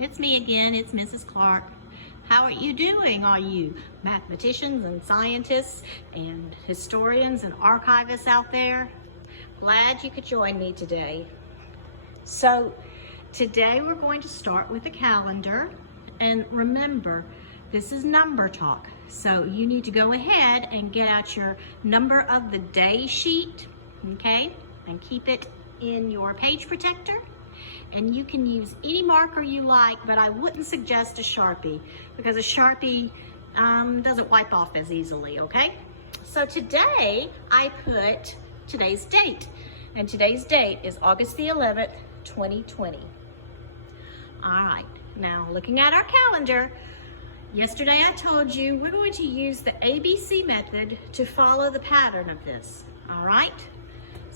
It's me again, it's Mrs. Clark. How are you doing, all you mathematicians and scientists and historians and archivists out there? Glad you could join me today. So today we're going to start with a calendar, and remember, this is number talk. So you need to go ahead and get out your number of the day sheet, okay? And keep it in your page protector. And you can use any marker you like, but I wouldn't suggest a Sharpie because a Sharpie doesn't wipe off as easily, okay? So today I put today's date, and today's date is August the 11th, 2020. All right, now looking at our calendar, yesterday I told you we're going to use the ABC method to follow the pattern of this, all right?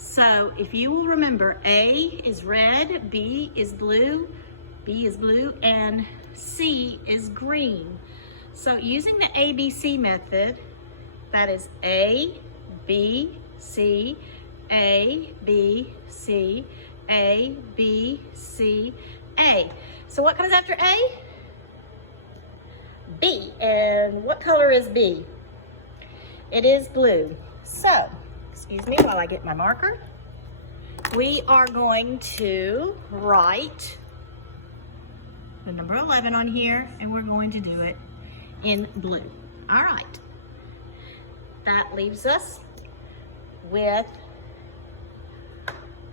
So if you will remember, A is red, B is blue, and C is green. So using the ABC method, that is A, B, C, A, B, C, A, B, C, A. So what comes after A? B. And what color is B? It is blue. So, excuse me while I get my marker. We are going to write the number 11 on here, and we're going to do it in blue. All right. That leaves us with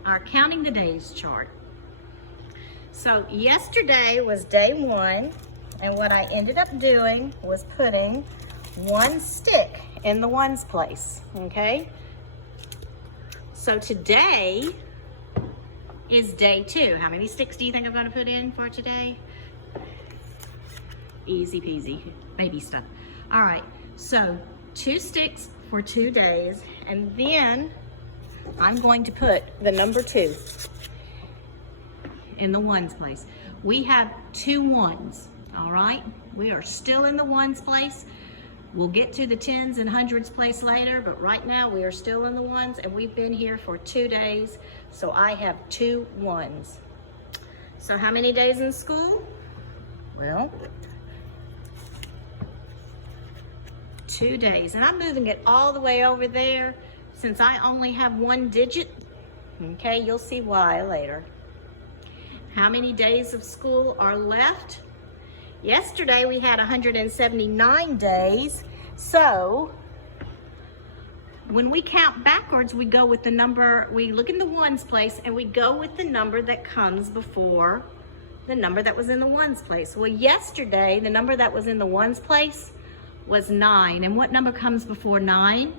our counting the days chart. So yesterday was day 1, and what I ended up doing was putting one stick in the ones place, okay? So today is day 2. How many sticks do you think I'm gonna put in for today? Easy peasy, baby stuff. All right, so 2 sticks for 2 days, and then I'm going to put the number 2 in the ones place. We have 2 ones, all right? We are still in the ones place. We'll get to the tens and hundreds place later, but right now we are still in the ones, and we've been here for 2 days, so I have 2 ones. So how many days in school? Well, 2 days, and I'm moving it all the way over there since I only have 1 digit. Okay, you'll see why later. How many days of school are left? Yesterday we had 179 days, so when we count backwards, we go with the number, we look in the ones place and we go with the number that comes before the number that was in the ones place. Well, yesterday, the number that was in the ones place was 9. And what number comes before 9?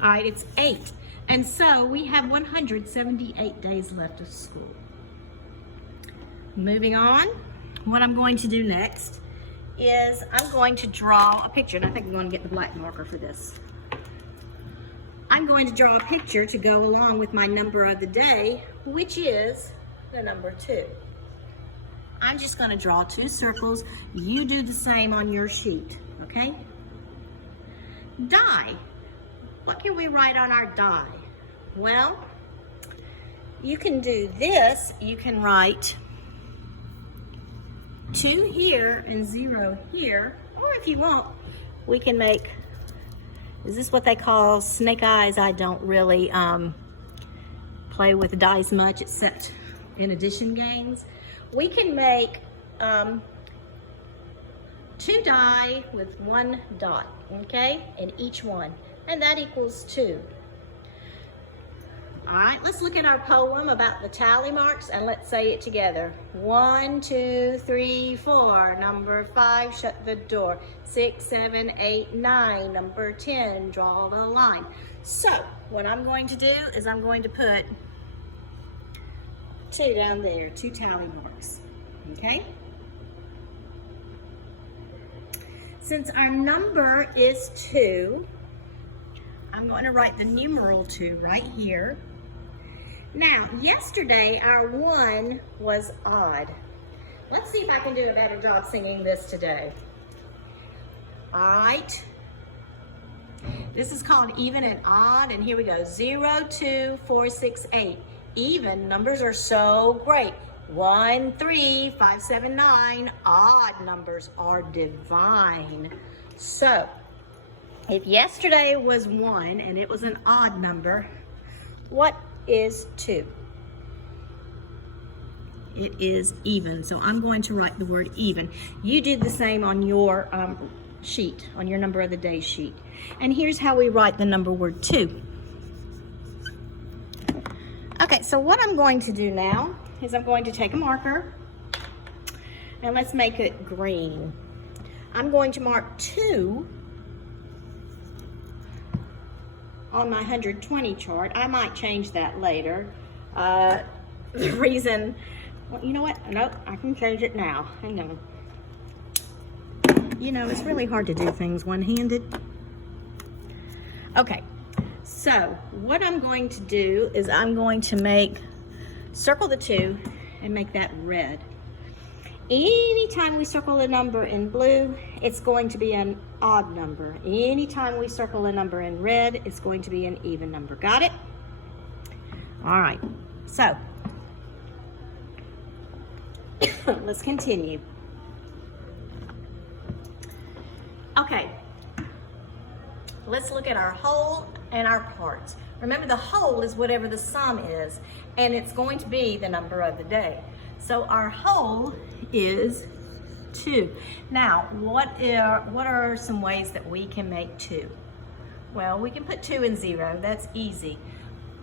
All right, it's 8. And so we have 178 days left of school. Moving on. What I'm going to do next is I'm going to draw a picture, and I think I'm going to get the black marker for this. I'm going to draw a picture to go along with my number of the day, which is the number 2. I'm just going to draw 2 circles. You do the same on your sheet, okay? Die. What can we write on our die? Well, you can do this. You can write 2 here and 0 here, or if you want, we can make, is this what they call snake eyes? I don't really play with dice much except in addition games. We can make 2 die with 1 dot, okay, in each one, and that equals 2. All right, let's look at our poem about the tally marks, and let's say it together. 1, 2, 3, 4. Number 5, shut the door. 6, 7, 8, 9. Number 10, draw the line. So what I'm going to do is I'm going to put 2 down there, 2 tally marks, okay? Since our number is 2, I'm going to write the numeral 2 right here. Now, yesterday our 1 was odd. Let's see if I can do a better job singing this today. All right. This is called even and odd, and here we go. 0, 2, 4, 6, 8. Even numbers are so great. 1, 3, 5, 7, 9. Odd numbers are divine. So, if yesterday was 1 and it was an odd number, what is 2? It is even. So I'm going to write the word even. You do the same on your sheet, on your number of the day sheet. And here's how we write the number word 2. Okay, so what I'm going to do now is I'm going to take a marker and let's make it green. I'm going to mark 2 on my 120 chart. I might change that later. The reason, well, you know what? Nope, I can change it now. Hang on. You know, it's really hard to do things one-handed. Okay, so what I'm going to do is I'm going to circle the 2 and make that red. Anytime we circle a number in blue, it's going to be an odd number. Anytime we circle a number in red, it's going to be an even number. Got it? All right, so let's continue. Okay, let's look at our whole and our parts. Remember, the whole is whatever the sum is, and it's going to be the number of the day. So our whole is 2. Now, what are some ways that we can make 2? Well, we can put 2 and 0. That's easy.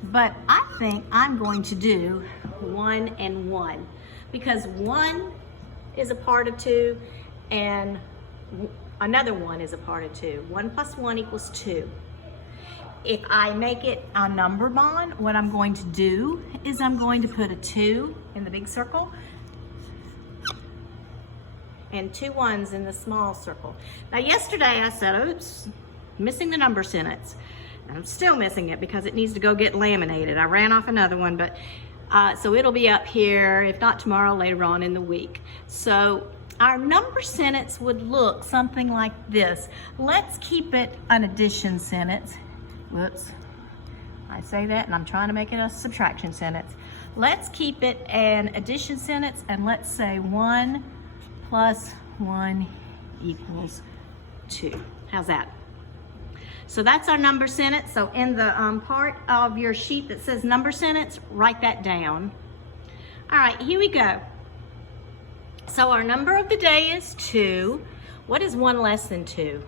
But I think I'm going to do 1 and 1, because 1 is a part of 2 and another 1 is a part of 2. 1 plus 1 equals 2. If I make it a number bond, what I'm going to do is I'm going to put a 2 in the big circle and 2 1s in the small circle. Now yesterday I said, oops, missing the number sentence. I'm still missing it because it needs to go get laminated. I ran off another one, but so it'll be up here, if not tomorrow, later on in the week. So our number sentence would look something like this. Let's keep it an addition sentence. Whoops, I say that and I'm trying to make it a subtraction sentence. Let's keep it an addition sentence and let's say 1 plus 1 equals 2. How's that? So that's our number sentence. So in the part of your sheet that says number sentence, write that down. All right, here we go. So our number of the day is 2. What is 1 less than 2?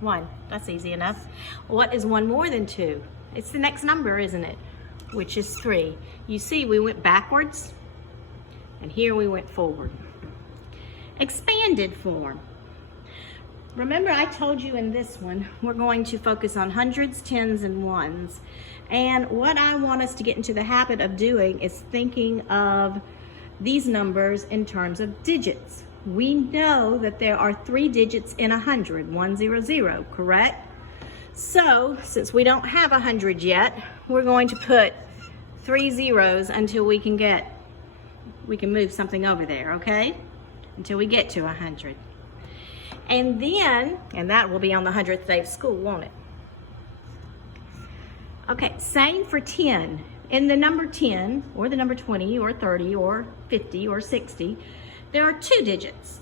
1. That's easy enough. What is 1 more than 2? It's the next number, isn't it? Which is 3. You see, we went backwards, and here we went forward. Expanded form. Remember, I told you in this one, we're going to focus on hundreds, tens, and ones. And what I want us to get into the habit of doing is thinking of these numbers in terms of digits. We know that there are 3 digits in 100, 100, correct? So, since we don't have 100 yet, we're going to put 3 zeros until we can move something over there, okay? Until we get to 100. And then, and that will be on the 100th day of school, won't it? Okay, same for 10. In the number 10, or the number 20, or 30, or 50, or 60, there are 2 digits.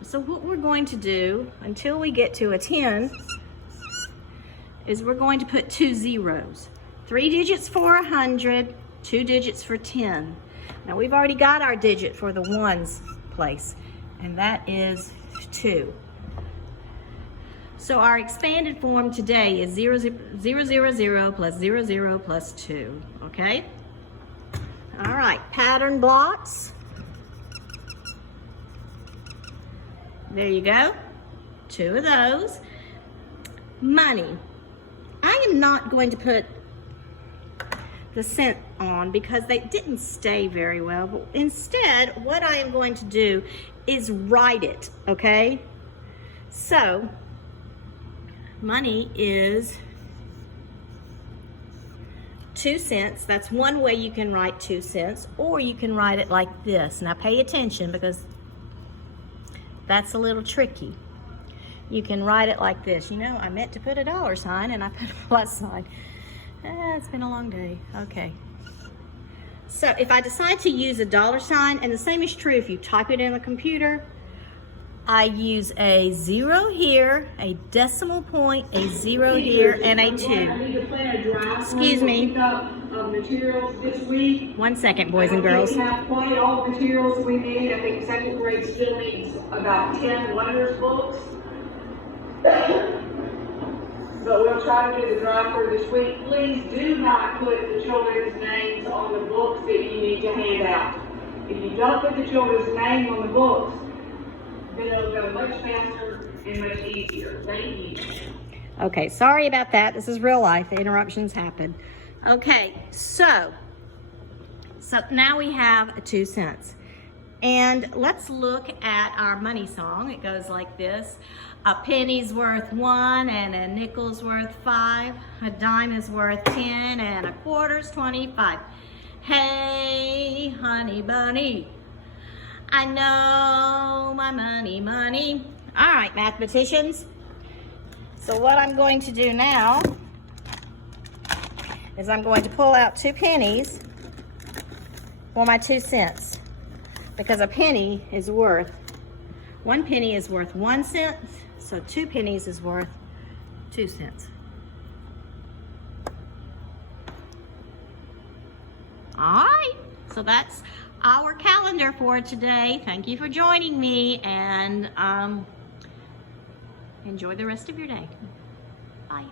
So what we're going to do until we get to a 10 is we're going to put 2 zeros. 3 digits for 100, 2 digits for 10. Now we've already got our digit for the ones place, and that is 2. So our expanded form today is 0, 0, 0, 0 plus 0, 0 plus 2, okay? All right, pattern blocks. There you go, 2 of those. Money. I am not going to put the cent on because they didn't stay very well, but instead what I am going to do is write it, okay? So, money is 2 cents. That's one way you can write 2 cents, or you can write it like this. Now pay attention because that's a little tricky. You can write it like this. You know, I meant to put a dollar sign and I put a plus sign. It's been a long day. Okay. So if I decide to use a $sign, and the same is true if you type it in the computer, I use a 0 here, a decimal point, a 0 here, and a 2. Excuse me. Materials this week. 1 second, boys and girls. We have quite all the materials we need. I think second grade still needs about 10 wonders books. But we'll try to do the drive for this week. Please do not put the children's names on the books that you need to hand out. If you don't put the children's name on the books, then it'll go much faster and much easier. Thank you. Okay, sorry about that. This is real life. The interruptions happen. Okay, so now we have 2 cents. And let's look at our money song. It goes like this. A penny's worth 1 and a nickel's worth 5. A dime is worth 10 and a quarter's 25. Hey, honey bunny, I know my money. All right, mathematicians. So what I'm going to do now is I'm going to pull out 2 pennies for my 2 cents. Because a penny is worth, 1 penny is worth 1 cent, so 2 pennies is worth 2 cents. All right, so that's our calendar for today. Thank you for joining me, and enjoy the rest of your day. Bye.